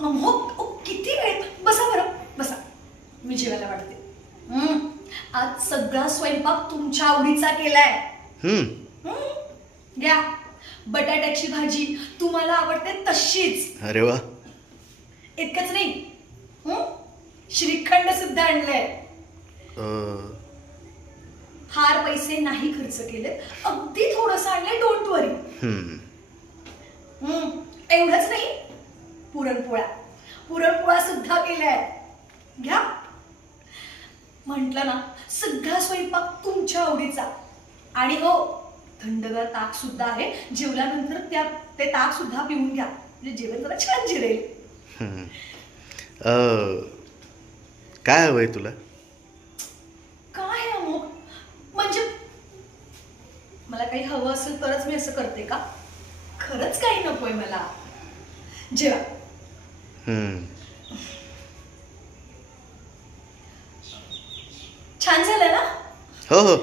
हो हो, किती वेळ? बसा बरं, बसा. मी जेवायला वाटते. आज सगळा स्वयंपाक तुमच्या आवडीचा केलाय. घ्या. बटाट्याची भाजी तुम्हाला आवडते तशीच. अरे वा. इतकंच नाही, श्रीखंड सुद्धा आणलंय. फार पैसे नाही खर्च केले, अगदी थोडस आणलंय. डोंट वरी. एवढंच नाही, पुरणपोळ्या पुरणपोळ्या सुद्धा केल्याय. घ्या. म्हंटल ना, सगळा स्वयंपाक तुमच्या आवडीचा. आणि हो, थंडगार ताक सुद्धा आहे. जेवल्यानंतर ते ताक सुद्धा पिऊन घ्या, म्हणजे जेवण जरा छान जिरेल. काय हवंय तुला? काय अमुक? म्हणजे मला काही हवं असेल तरच मी असं करते का? खरंच काही नकोय मला. जेवा. छान झालं ना? हो हो.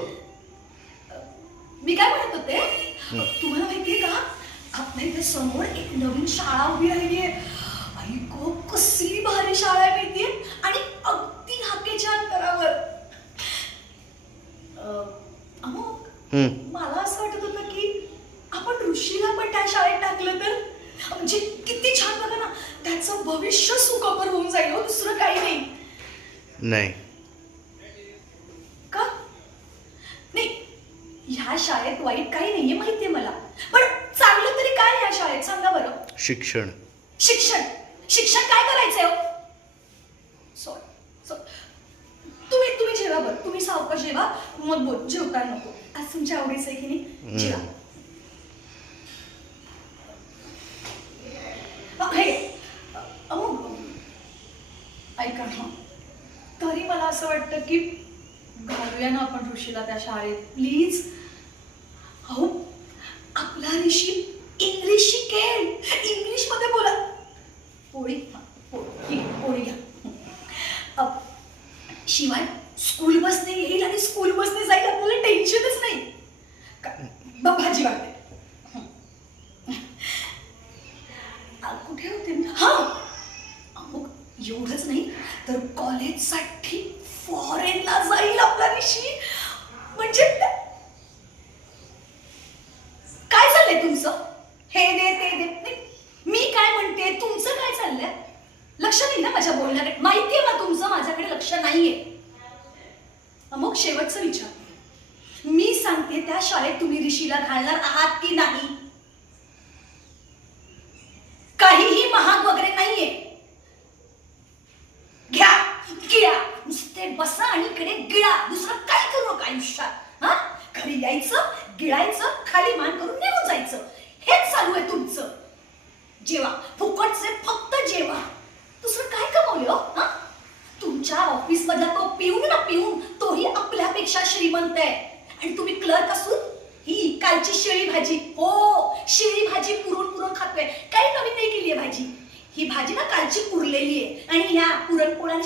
मी काय म्हणत होते, तुम्हाला माहितीये का, आपल्या इथे समोर एक नवीन शाळा उभी राहिलीये. आई गो, कसली भारी शाळा आहे माहितीये, आणि अगदी हाकेच्या अंतरावर. अमुक, मला असं वाटत होतं की आपण ऋषीला पण त्या शाळेत टाकलं तर म्हणजे किती छान. बघा ना, त्याचं भविष्य सुखकर होऊन जाईल. हो, दुसरं काही नाही. नाही. का नाही? ह्या शाळेत वाईट काही नाहीये माहितीये मला, पण चांगलं तरी काय ह्या शाळेत सांगा बरं? शिक्षण. शिक्षण शिक्षण काय करायचंय हो? सॉरी, तुम्ही जेवा बरं. तुम्ही सावकाश जेवा, मग बोल. जेवता नको. आज तुमच्या आवडीचं आहे की नाही? जेवा. ऐका ना, तरी मला असं वाटतं की घालूया ना आपण ऋषीला त्या शाळेत, प्लीज. अहो, आपला ऋषी इंग्लिश शिकेल. इंग्लिश मध्ये बोला. पोळी पोळी घ्या. शिवाय स्कूल बसने येईल आणि स्कूल बसने जाईल, आपल्याला टेन्शनच नाही. भाजी वाटते. कुठे होते? हा, अमुक, एवढंच नाही तर कॉलेजसाठी फॉरेनला जाईल आपला ऋषी. म्हणजे काय चाललंय तुमचं? हे दे ते दे. नाही, मी काय म्हणते, तुमचं काय चाललंय? लक्ष नाही ना माझ्या बोलण्याकडे? माहितीये ना तुमचं माझ्याकडे लक्ष नाहीये. अमुक, शेवटचा विचार. मी सांगते, त्या शाळेत तुम्ही ऋषीला घालणार आहात की नाही? काहीही महाग वगैरे नाहीये. घ्या, गिळा. नुसते बसा आणि इकडे गिळा. दुसरं काय करू नका आयुष्यात. घरी यायचं, गिळायचं, खाली मान करून निघून जायचं. हेच चालू आहे तुमचं. जेवा, फुकटचे फक्त जेवा. दुसरं काय कमवलं हो? तुमच्या ऑफिस मधला तो पिऊन ना, पिऊन तोही आपल्यापेक्षा श्रीमंत आहे. आणि तुम्ही क्लर्क असून ही कालची शेळी भाजी, हो, शेळी भाजी पुरून पुरून खातोय. काही नवीन नाही केली आहे भाजी. ही भाजी ना कालची उरलेली आहे, आणि ह्या पुरणपोळ्या